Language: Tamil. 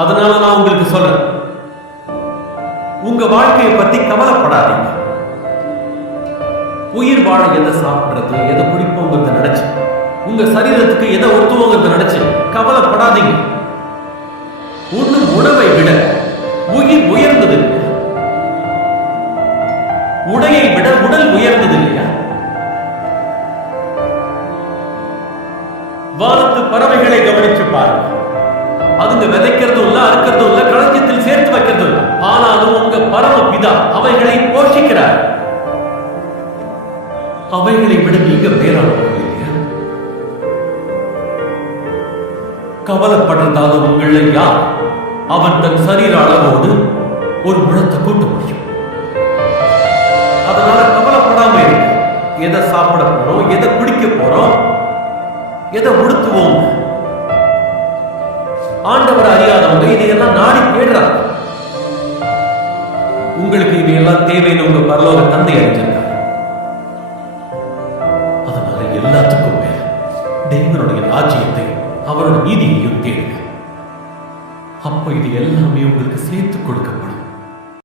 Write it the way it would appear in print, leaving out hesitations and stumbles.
அதனால நான் உங்களுக்கு சொல்றேன், உங்க வாழ்க்கையை பத்தி கவலைப்படாதீங்க. உயிர் வாழ எதை சாப்பிடுறது, எதை குடிப்போங்கிறத நினைச்சு, உங்க சரீரத்துக்கு எதை ஒத்துவோங்கிறத நினைச்சு கவலைப்படாதீங்க. உண்ணும் உணவை விட உயிர் உயர்ந்தது, உடையை விட உடல் உயர்ந்தது இல்லையா? வானத்து பறவைகளை கவனிச்சு பாருங்க. அதுங்க விதைக்கிறதும் இல்ல, அறுக்கிறதும் இல்ல, களஞ்சியத்தில் சேர்த்து வைக்கிறதும் இல்ல. ஆனாலும் உங்க பரம பிதா அவைகளை போஷிக்கிறார். அவைகளை விட நீங்க மேலானவர்கள் இல்லையா? கவலைப்படுறதால உங்களை யார் அவன் தன் சரீர அளவோடு ஒரு முழத்தை கூட்ட முடியும்? அதனால கவலைப்படாம இருங்க. எதை சாப்பிட போறோம், எதை குடிக்க போறோம், எதை உடுத்துவோம், ஆண்டவர் அறியாதவங்க இதையெல்லாம் நாடி தேடுறாங்க. உங்களுக்கு இவையெல்லாம் தேவைன்னு உங்க பரலோக தந்தை அறிஞ்சிருக்காங்க. அதனால எல்லாத்துக்கும் மேல தேவனுடைய ராஜ்யத்தை அவரோட நீதியையும் தேடுங்க. அப்ப இது எல்லாமே உங்களுக்கு சேர்த்து கொடுக்கப்படும்.